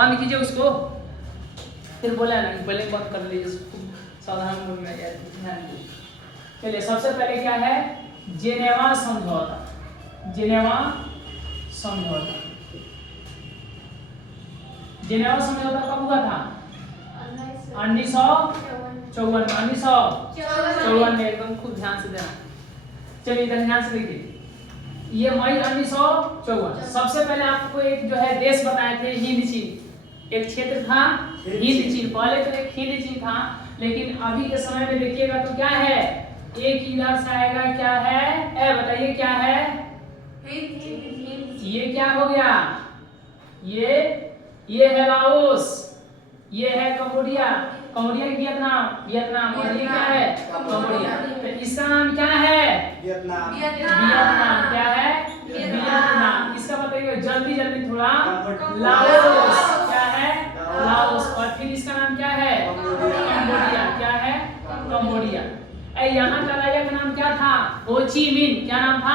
बंद कीजिए उसको। फिर बोला ना पहले बंद कर लीजिए, सावधान मूड में ध्यान दीजिए। चलिए सबसे पहले क्या है, जेनेवा समझौता। जेनेवा समझौता, जेनेवा समझौता कब हुआ था? 1954 में। एकदम खूब ध्यान से देना। चलिए इधर ध्यान से देखिए, ये मई 1954। सबसे पहले आपको एक जो है देश बताए थे, हिंद चीन। एक क्षेत्र था हिंद चीन, पहले तो एक हिंद चीन था, लेकिन अभी के समय में देखिएगा तो क्या है, एक इधर से आएगा, क्या है बताइए क्या है? ये क्या हो गया, ये है लाओस, ये है कंबोडिया, कंबोडिया वियतनाम, वियतनाम, और ये क्या है? कंबोडिया। तो इसका नाम क्या है? वियतनाम। वियतनाम क्या है? वियतनाम। इसका बताइए जल्दी जल्दी थोड़ा, लाओस क्या है? लाओस। और फिर इसका नाम क्या है? कंबोडिया। क्या है? कंबोडिया। यहाँ का राजा का नाम क्या था? हो ची मिन। क्या नाम था?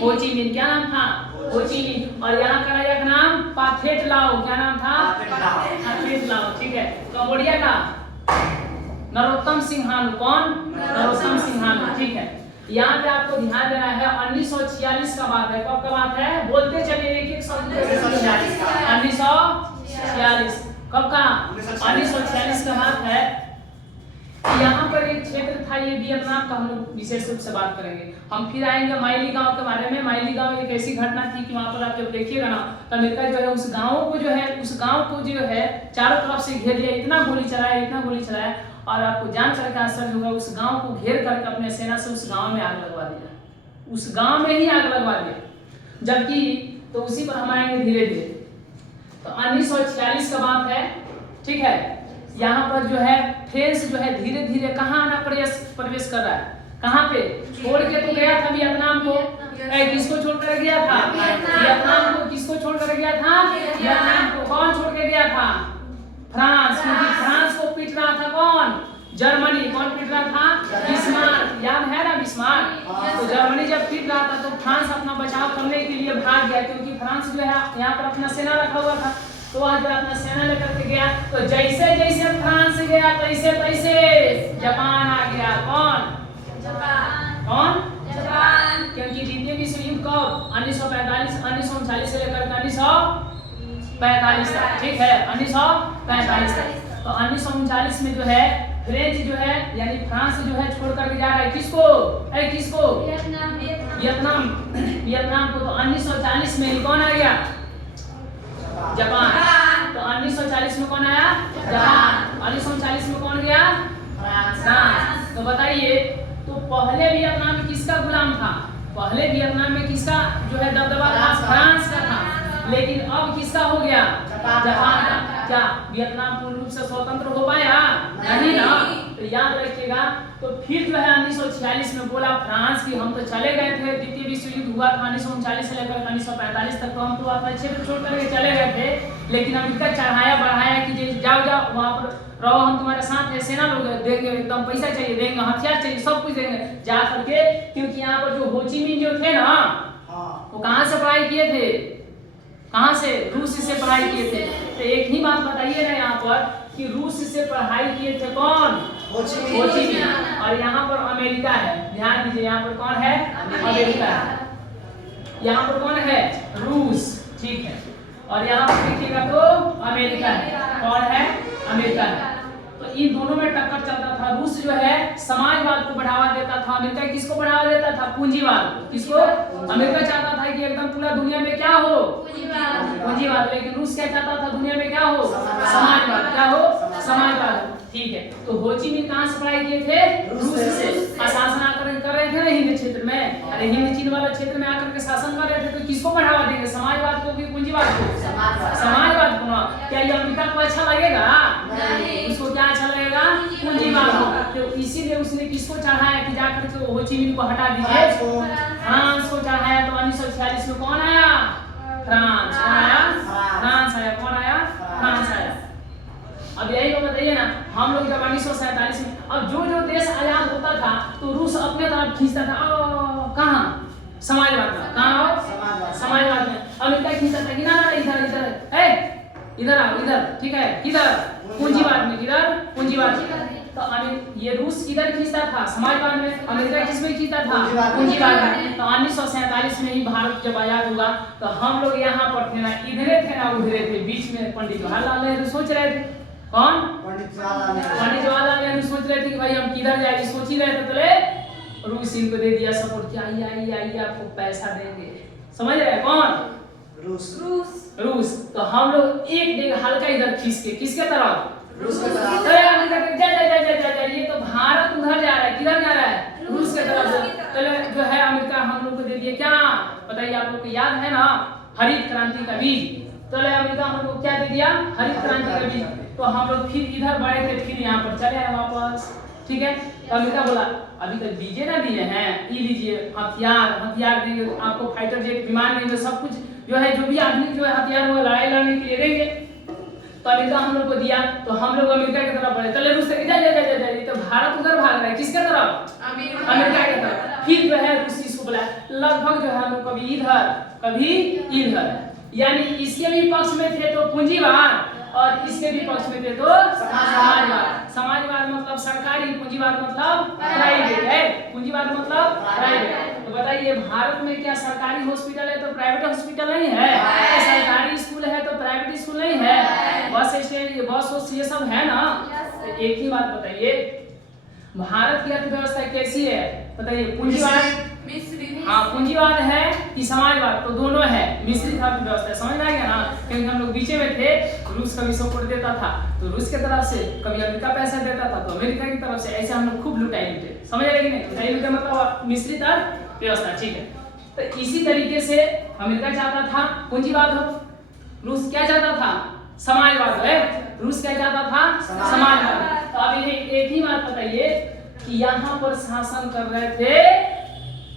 हो ची मिन। क्या नाम था? हो ची मिन। और यहाँ का राजा का नाम पाथेट लाओ। क्या नाम था? पाथेट लाओ। ठीक है। कंबोडिया का नरोत्तम सिंहानु। कौन? नरोत्तम सिंहानु। ठीक है। यहाँ पे आपको ध्यान देना है, 1946 का बात है। कब का बात है? बोलते चलिए एक एक शब्द। 1946 कब का? 1946 का बात है। यहाँ पर एक क्षेत्र था, ये वियतनाम का हम लोग विशेष रूप से बात करेंगे। हम फिर आएंगे माइली गांव के बारे में। माइली गांव एक ऐसी घटना थी कि वहाँ पर आप जब देखिएगा ना, तो अमेरिका जो है उस गांव को जो है चारों तरफ से घेर लिया, इतना गोली चलाया, और आपको जान करके आश्चर्य होगा, उस गांव को घेर करके अपने सेना से उस गांव में आग लगवा दिया। उस गांव में ही आग लगवा दिया। जबकि तो उसी पर हम आएंगे धीरे धीरे। तो 1946 का बात है, ठीक है। यहाँ पर जो है फ्रांस जो है धीरे धीरे कहाँ आना प्रवेश कर रहा है? कहाँ पे? छोड़ के तो गया था वियतनाम को। किसको छोड़ कर गया था? वियतनाम को। किसको छोड़ कर गया था? वियतनाम को। कौन छोड़ के गया था? फ्रांस। क्योंकि फ्रांस को पीट रहा था कौन? जर्मनी। कौन पीट रहा था? बिस्मार्क। याद है ना बिस्मार्क? तो जर्मनी जब पीट रहा था तो फ्रांस अपना बचाव करने के लिए भाग गया, क्योंकि फ्रांस जो है यहाँ पर अपना सेना रखा हुआ था। तो वहां जब अपना सेना लेकर के गया, तो जैसे जैसे फ्रांस गया तैसे तैसे जापान आ गया। कौन? जापान। कौन? जापान। क्योंकि द्वितीय विश्व युद्ध कब? 1939 से लेकर 1945 तक। ठीक है, 1945 तक। तो 1939 में जो है फ्रेंच जो है यानी फ्रांस जो है छोड़ करके जा रहा है किसको? किसको? वियतनाम को। तो 1940 में कौन आ गया? जापान। तो 1940 में कौन आया? जापान। 1939 में कौन गया? फ्रांस। तो बताइए, तो पहले वियतनाम में किसका गुलाम था? पहले वियतनाम में किसका जो है दबदबा था? फ्रांस का था। लेकिन अब किसका हो गया? जापान का। क्या वियतनाम पूर्ण रूप से स्वतंत्र हो पाया? नहीं ना। तो याद रखिएगा। तो फिर जो है 1946 में बोला फ्रांस की हम तो चले गए थे, द्वितीय विश्व युद्ध हुआ था 1939 से लेकर 1945 तक, तो हम तो अपना क्षेत्र छोड़ करके चले गए थे। लेकिन अमेरिका चढ़ाया बढ़ाया कि जाओ वहाँ पर रहो, हम तुम्हारे साथ है, सेना लोग देंगे, एकदम पैसा चाहिए देंगे, हथियार चाहिए, सब कुछ देंगे जा करके। क्योंकि यहाँ पर जो हो ची मिन जो थे ना, वो कहाँ से पढ़ाई किए थे? कहाँ से? रूस से पढ़ाई किए थे। तो एक ही बात बताइए ना यहाँ पर कि रूस से पढ़ाई किए थे कौन? हो ची मिन। और यहाँ पर अमेरिका है। ध्यान दीजिए, यहाँ पर कौन है? अमेरिका है। यहाँ पर कौन है? रूस। ठीक है। और यहाँ पर देखिएगा तो अमेरिका है। कौन है? अमेरिका है। तो इन दोनों में टक्कर चलता था। रूस जो है समाजवाद को बढ़ावा देता था, अमेरिका किसको बढ़ावा देता था? पूंजीवाद। किसको? अमेरिका चाहता था कि एकदम पूरा दुनिया में क्या हो? पूंजीवाद। लेकिन रूस क्या चाहता था? दुनिया में क्या हो? समाजवाद। क्या हो? समाजवाद। ठीक है। तो हो ची मिन कहाँ से पढ़ाई किए थे? रूस से। शासन आकर कर रहे थे ना हिंद क्षेत्र में। अरे हिंद चीन वाला क्षेत्र में आकर के शासन कर रहे थे, तो किसको बढ़ावा देंगे? समाजवाद को कि पूंजीवाद को? समाजवाद को ना। क्या ये अमेरिका को अच्छा लगेगा? नहीं। उसको क्या अच्छा लगेगा? पूंजीवाद को। तो इसीलिए उसने किसको चढ़ाया कि जाकर के हो ची मिन को हटा दीजिए? फ्रांस को चढ़ाया। तो 1946 में कौन आया? फ्रांस। कौन आया? फ्रांस आया। कौन आया? फ्रांस आया। अब यही तो बताइए ना, हम लोग जब 1947 में, अब जो देश आजाद होता था तो रूस अपने तरफ खींचता था। कहाँ? समाजवाद में। कहाँ? समाजवाद में। अमेरिका खींचता था कि ना इधर इधर इधर आओ इधर, ठीक है, किधर पूंजीवाद में, किधर पूंजीवाद में। तो ये रूस किधर खींचता था, समाजवाद में, अमेरिका किसमें खींचता था, पूंजीवाद में। तो 1947 में ही भारत जब आजाद हुआ तो हम लोग यहाँ पर थे ना, इधरे थे ना उधरे थे, बीच में पंडित जवाहरलाल नेहरू सोच रहे थे, कौन, पंडित जवाहरलाल नेहरू सोच रहे थे कि भाई हम किधर जाए, सोच ही रहे थे, तो रूस इनको दे दिया सपोर्ट कि आइए आपको पैसा देंगे, समझ रहे हैं, कौन, रूस। तो हम लोग एक डेग हल्का इधर खींच के, किसके तरफ, रूस के तरफ। जा ये तो भारत उधर जा रहा है, किधर जा रहा है, रूस के तरफ से। चलो जो है अमेरिका हम लोग को दे दिया क्या, बताइए, आप लोग को याद है ना, हरित क्रांति का बीज। तो अमेरिका हम लोग को क्या दे दिया, हरित क्रांति का बीज। तो हम लोग फिर इधर बढ़े थे, फिर यहाँ पर चले आए वापस, ठीक है। तो अमेरिका बोला अभी तक बीजे ना दिए हैं, ये लीजिए हथियार देंगे आपको, फाइटर जेट, विमान देंगे, सब कुछ जो है, जो भी आदमी जो है हथियार वो लड़ाई लड़ने के लिए देंगे। तो अमेरिका हम लोग को दिया, तो हम लोग अमेरिका की तरफ बढ़े, चले रूस से जा तो भारत उधर भाग रहा है, किसके तरफ, अमेरिका की तरफ। फिर जो है रूस इसको बुलाया, लगभग जो है हम लोग कभी इधर कभी इधर, यानी इसके भी पक्ष में थे तो पूंजीवाद और इसके भी पक्ष में थे तो समाजवाद। समाजवाद मतलब सरकारी, पूंजीवाद मतलब प्राइवेट है, पूंजीवाद मतलब प्राइवेट। तो बताइए भारत में क्या सरकारी हॉस्पिटल है तो प्राइवेट हॉस्पिटल नहीं है, सरकारी स्कूल है तो प्राइवेट स्कूल नहीं है, बस स्टैंड, बस ये सब है ना। तो एक ही बात बताइए, भारत की अर्थव्यवस्था कैसी है बताइए, पूंजीवाद, हाँ पूंजीवाद है कि समाजवाद, तो दोनों है, मिश्रित अर्थव्यवस्था, समझ में आ गया ना। क्योंकि हम लोग बीचे में थे, रूस कभी सपोर्ट देता था तो रूस के तरफ से, कभी अमेरिका पैसा देता था तो अमेरिका की तरफ से, ऐसे हम लोग खूब लुटाई लुटे, समझ आएगी नहीं, लुटाई लुटे मतलब मिश्रित अर्थव्यवस्था, ठीक है। तो इसी तरीके से अमेरिका चाहता था पूंजीवाद हो, रूस क्या चाहता था, समाजवाद है, रूस क्या चाहता था, समाजवाद। तो अब एक ही बात बताइए कि यहाँ पर शासन कर रहे थे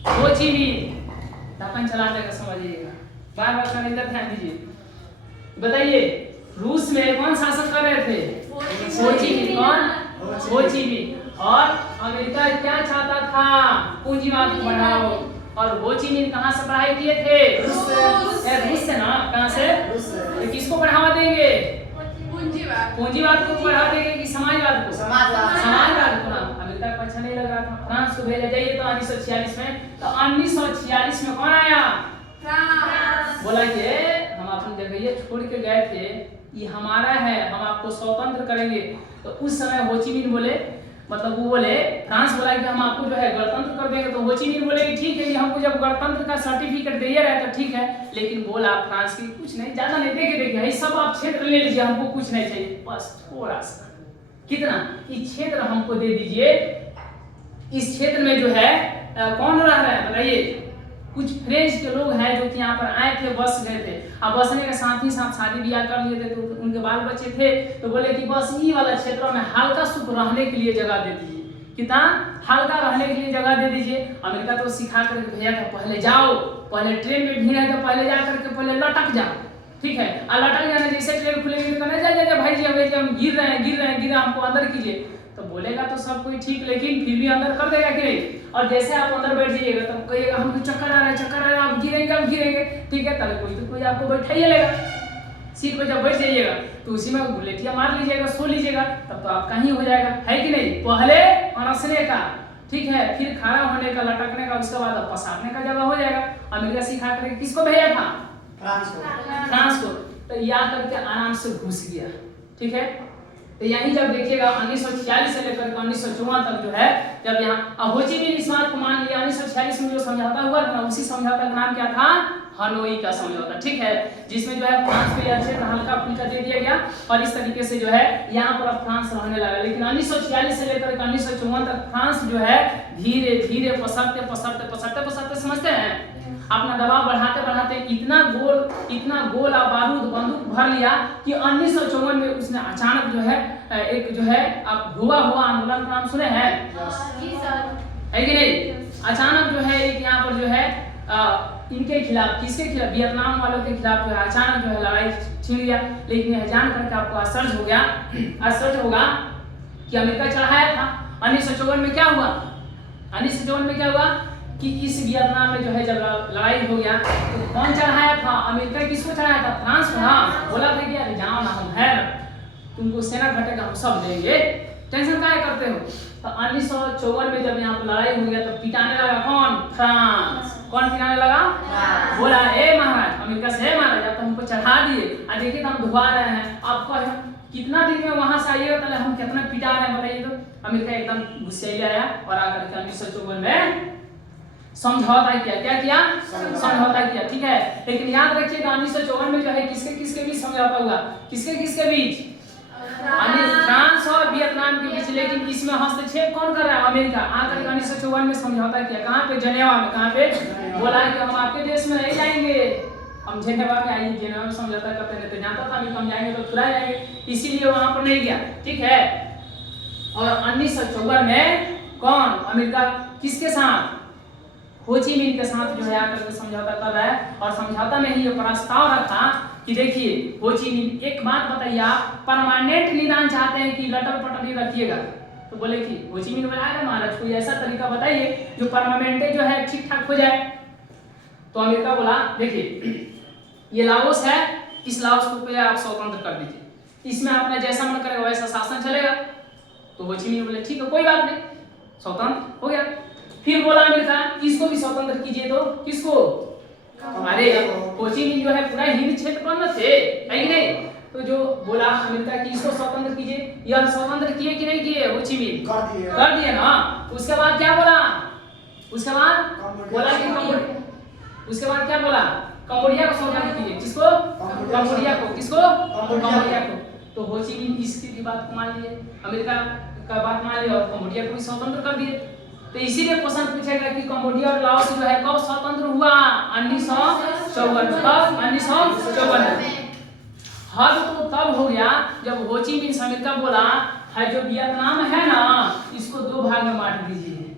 हो ची मिन्ह, ढक्कन चला देगा, समझिएगा, बार बार का इधर ध्यान दीजिए। बताइए रूस में कौन शासन कर रहे थे, हो ची मिन्ह, कौन, हो ची मिन्ह। और अमेरिका क्या चाहता था, पूंजीवाद को बढ़ाओ, और हो ची मिन्ह कहाँ से पढ़ाई किए थे, रूस से ना, कहाँ से, तो किसको बढ़ावा देंगे, पूंजीवाद को बढ़ा देंगे कि समाजवाद को, समाजवाद को ना। अमेरिका को अच्छा नहीं लग रहा था, फ्रांस को भेजा जाइए तो 1946 में, तो 1946 में कौन आया, फ्रांस। बोला कि हम अपनी जगह छोड़ के गए थे, ये हमारा है, हम आपको स्वतंत्र करेंगे। तो उस समय हो ची मिन्ह बोले, मतलब वो बोले, फ्रांस बोला कि हम आपको जो है गणतंत्र कर देंगे। तो हो ची मिन्ह बोले कि ठीक है, हमको जब गणतंत्र का सर्टिफिकेट दे रहा है तो ठीक है, लेकिन बोला फ्रांस की कुछ नहीं, ज्यादा नहीं, देखिए सब आप क्षेत्र ले लीजिए, हमको कुछ नहीं चाहिए, बस थोड़ा सा, कितना, इस क्षेत्र हमको दे दीजिए। इस क्षेत्र में जो है कौन रह रहा है बताइए, कुछ फ्रेंच के लोग हैं जो कि यहाँ पर आए थे, बस गए थे, अब बसने के साथ ही साथ शादी ब्याह कर लिए थे, तो उनके बाल बच्चे थे, तो बोले कि बस ये वाला क्षेत्रों में हल्का सुख रहने के लिए जगह दे दीजिए, कितना हल्का रहने के लिए जगह दे दीजिए। अमेरिका तो सिखा करके भेजा था, पहले जाओ, पहले ट्रेन में भीड़ है तो पहले जा करके पहले लटक जाओ, ठीक है, और लटक जाना, जैसे ट्रेन खुलेगी तो कहना जा भाई जी हम गिर रहे हैं, हमको अंदर कीजिए। तो बोलेगा तो सब कोई ठीक, लेकिन फिर भी अंदर कर देगा कि नहीं। और जैसे आप अंदर बैठ जाइएगा तो कहिएगा हमको चक्कर आ रहा है, आप गिरेंगे, ठीक है, तब कोई आपको बैठाइए लेगा सीट पर। जब बैठ जाइएगा तो उसी में बुलेटिया मार लीजिएगा, सो लीजिएगा, तब तो आपका ही हो जाएगा, है कि नहीं। पहले अनसने का, ठीक है, फिर खड़ा होने का, लटकने का, उसके बाद पसारने का जगह हो जाएगा। अमेरिका सिखा करके किसको भेजा था, फ्रांस को। तो या करके आराम से घुस गया, ठीक है। तो यही जब देखिएगा 1946 से लेकर 1954 तक जो है, जब यहाँ हो ची मिन्ह इस बात को मान लिया, 1946 में जो समझौता हुआ था, उसी समझौता का नाम क्या था, हनोई का समझौता, ठीक है, जिसमें जो है फ्रांस को यह क्षेत्र हल्का फुल्का दे दिया गया, और इस तरीके से जो है यहाँ पर अब फ्रांस रहने लगा। लेकिन 1946 से लेकर 1954 तक फ्रांस जो है धीरे धीरे पसरते, समझते हैं, अपना दबाव बढ़ाते इतना गोल बारूद बंदूक भर लिया कि 1954 में उसने अचानक जो है एक जो है, आप हुआ आंदोलन का नाम सुने हैं, है कि नहीं। अचानक जो है एक यहाँ पर जो है इनके खिलाफ, किसके खिलाफ, वियतनाम वालों के खिलाफ जो है अचानक जो है लड़ाई छिड़ गया। लेकिन यह जान करके आपको आश्चर्य होगा कि अमेरिका चढ़ाया था। 1954 में क्या हुआ, 1954 में क्या हुआ कि इस वियतनाम में जो है जब लड़ाई हो गया तो कौन चढ़ाया था? अमेरिका किसको चढ़ाया था? फ्रांस को ना। बोला था कि अरे जाओ ना, हम है ना, तुमको सेना घटेगा हम सब देंगे, टेंशन काहे करते हो। तो 1954 में जब यहाँ पर लड़ाई हो गया तो पिटाने लगा कौन? फ्रांस। कौन पिटाने लगा? बोला ए महाराज, अमेरिका से महाराज अब तो हमको चढ़ा दिए, आज देखिए तो हम धुआ रहे हैं, आपको कितना दिन में वहां से आइएगा तो हम कितना पिटा रहे हैं बताइए। तो अमेरिका एकदम गुस्से आया और आकर के 1954 में समझौता किया। क्या किया? समझौता किया, ठीक है। लेकिन याद रखिएगा 1954 में जो है किसके किसके बीच समझौता हुआ? किसके किसके बीच? फ्रांस और वियतनाम के बीच। लेकिन इसमें हस्तक्षेप कौन कर रहा है? अमेरिका। आकर 1954 में समझौता किया। कहाँ पे? जेनेवा में। कहाँ पे? बोला कि हम आपके देश में नहीं जाएंगे, हम जेनेवा में आइए, जेनेवा में समझौता करते रहते, जानता था अभी हम जाएंगे तो थोड़ा जाएंगे, इसीलिए वहां पर नहीं गया, ठीक है। और 1954 में कौन? अमेरिका किसके साथ? हो ची मिन्ह के साथ जो है आकर के समझौता कर रहा है। और समझौता में ही ये प्रस्ताव रखा कि देखिए हो ची मिन्ह, एक बात बताइए, आप परमानेंट निदान चाहते हैं कि लटर पटर ही रखिएगा? तो बोले कि हो ची मिन्ह बोला महाराज कोई ऐसा तरीका बताइए जो परमानेंट जो है ठीक ठाक हो जाए। तो अमेरिका बोला देखिए ये लाओस है, इस लाओस को पहले आप स्वतंत्र कर दीजिए, इसमें आपने जैसा मन करेगा वैसा शासन चलेगा। तो हो ची मिन्ह बोले ठीक है कोई बात नहीं, स्वतंत्र हो गया। फिर बोला अमेरिका इसको भी स्वतंत्र कीजिए। तो किसको? अरे हो ची मिन्ह जो है पूरा हिंद क्षेत्र पर न थे, है कि नहीं? तो जो बोला अमेरिका कि इसको स्वतंत्र कीजिए, यह स्वतंत्र किए कि नहीं किए? हो ची मिन्ह कर दिए ना। उसके बाद क्या बोला? उसके बाद बोला कि उसके बाद क्या बोला? कंबोडिया को स्वतंत्र कीजिए। किसको? कंबोडिया को। किसको? कंबोडिया को। तो हो ची मिन्ह इसकी बात मान लिए, अमेरिका का बात मान लिया और कंबोडिया को भी स्वतंत्र कर दिए। तो इसीलिए क्वेश्चन पूछेगा कि कंबोडिया और लाओस जो है कब स्वतंत्र हुआ? 1954। कब? 1954। हद तो तब हो गया जब हो ची मिन्ह अमेरिका बोला है जो वियतनाम है ना इसको दो भाग में बांट दीजिए।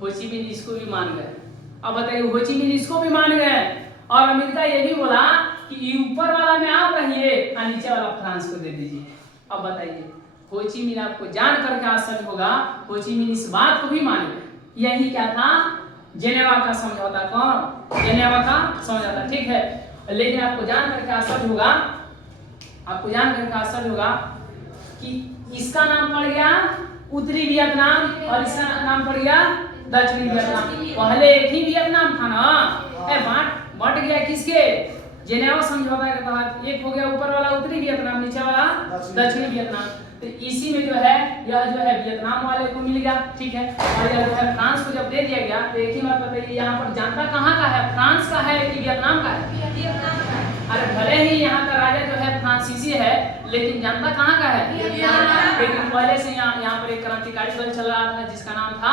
हो ची मिन्ह इसको भी मान गए। अब बताइए हो ची मिन्ह इसको भी मान गए और अमेरिका ये भी बोला कि ऊपर वाला में आप रहिए और नीचे वाला फ्रांस को दे दीजिए। अब बताइए हो ची मिन्ह आपको जान करके आश्चर्य होगा, हो ची मिन्ह इस बात को भी मान गए। यही क्या था? जेनेवा का समझौता। कौन? जेनेवा का समझौता, ठीक है। लेकिन आपको जान करके आश्चर्य होगा, आपको जान करके आश्चर्य होगा कि इसका नाम पड़ गया उत्तरी वियतनाम और इसका नाम पड़ गया दक्षिणी वियतनाम। पहले एक ही वियतनाम था ना, बट गया किसके? जेनेवा समझौता के तहत एक हो गया ऊपर वाला उत्तरी वियतनाम, नीचे वाला दक्षिणी वियतनाम। तो इसी में जो है यह जो है वियतनाम वाले को मिल गया, ठीक है। और यह जो है फ्रांस को जब दे दिया गया तो एक ही बात बताइए यहाँ पर जानता कहाँ का है? फ्रांस का है कि वियतनाम का है? अरे भले ही यहाँ का राजा जो है फ्रांसीसी है लेकिन जनता कहाँ का है? लेकिन पहले से यहाँ पर एक क्रांतिकारी दल चल रहा था जिसका नाम था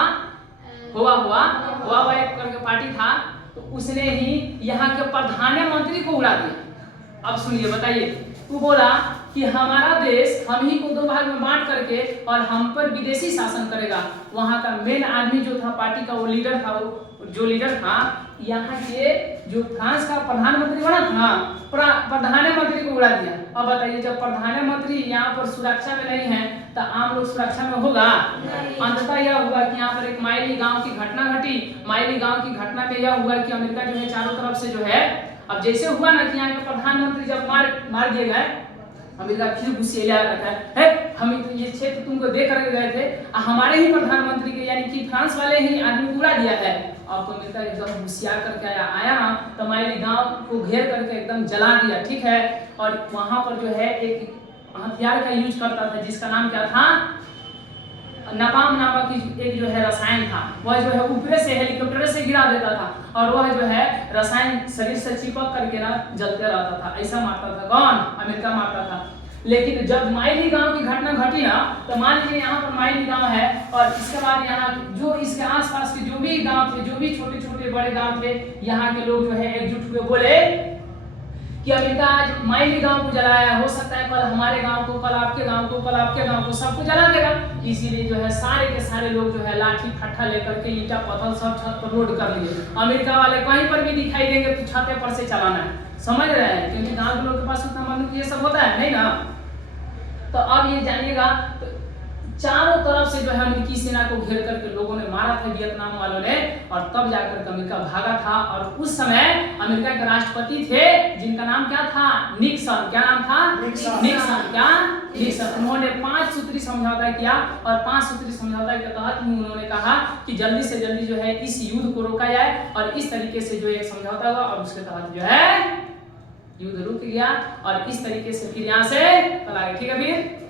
हुआ एक करके पार्टी था। तो उसने ही यहाँ के प्रधानमंत्री को उड़ा दिया। अब सुनिए बताइए, वो बोला कि हमारा देश हम ही को दो भाग में बांट करके और हम पर विदेशी शासन करेगा। वहाँ का मेन आदमी जो था पार्टी का वो लीडर था, जो लीडर था यहाँ के जो फ्रांस का प्रधानमंत्री बना था, प्रधानमंत्री को उड़ा दिया। अब बताइए जब प्रधानमंत्री यहाँ पर सुरक्षा में नहीं है तो आम लोग सुरक्षा में होगा? अंततः यह हुआ कि यहाँ पर एक माइली गांव की घटना घटी। माइली गांव की घटना में यह हुआ कि अमेरिका जो है चारों तरफ से जो है, अब जैसे हुआ ना कि यहाँ के प्रधानमंत्री जब मार दिए गए, अमेरिका फिर गुस्से रखा है हम तो ये क्षेत्र तुमको दे कर गए थे, हमारे ही प्रधानमंत्री के यानी कि फ्रांस वाले ही आदमी को उड़ा दिया है। अब तो अमेरिका एकदम गुस्सा करके आया ना तो माइली गांव को घेर करके एकदम जला दिया, ठीक है। और वहां पर जो है एक हथियार का यूज करता था जिसका नाम क्या था? नापाम नामक एक जो है रसायन था। वह जो है ऊपर से हेलीकॉप्टर से गिरा देता था और वह जो है रसायन शरीर से चिपक करके ना जलते रहता था। ऐसा मारता था कौन? अमेरिका मारता था। लेकिन जब माइली गांव की घटना घटी ना तो मान लीजिए यहाँ पर माइली गांव है और इसके बाद यहाँ जो इसके आसपास के जो भी गांव थे, जो भी छोटे छोटे बड़े गांव थे, यहाँ के लोग जो है एकजुट हुए बोले कि अमेरिका आज माइली गांव को जलाया, हो सकता है कल हमारे गांव को, कल आपके गांव को, कल आपके गांव को, सबको जला देगा। इसीलिए जो है सारे के सारे लोग जो है लाठी फट्टा लेकर के ईंटा पत्थर सब छत पर लोड कर लिए। अमेरिका वाले कहीं पर भी दिखाई देंगे तो छत पर से चलाना है, समझ रहे हैं? क्योंकि गांव के लोग के पास उतना बंदूक ये सब होता है नहीं ना। तो अब ये जानिएगा तो चारों तरफ से जो है अमेरिकी सेना को घेर करके लोगों ने मारा था वियतनाम वालों ने, और तब जाकर अमेरिका भागा था। और उस समय अमेरिका के राष्ट्रपति थे जिनका नाम क्या था? निक्सन। क्या नाम था? निक्सन। क्या? निक्सन। उन्होंने 5 सूत्री समझौता किया, और 5 सूत्री समझौता के तहत ही उन्होंने कहा कि जल्दी से जल्दी जो है इस युद्ध को रोका जाए, और इस तरीके से जो एक समझौता हुआ, और उसके तहत जो है युद्ध रुक गया, और इस तरीके से फिर यहाँ से चला गया। ठीक है फिर,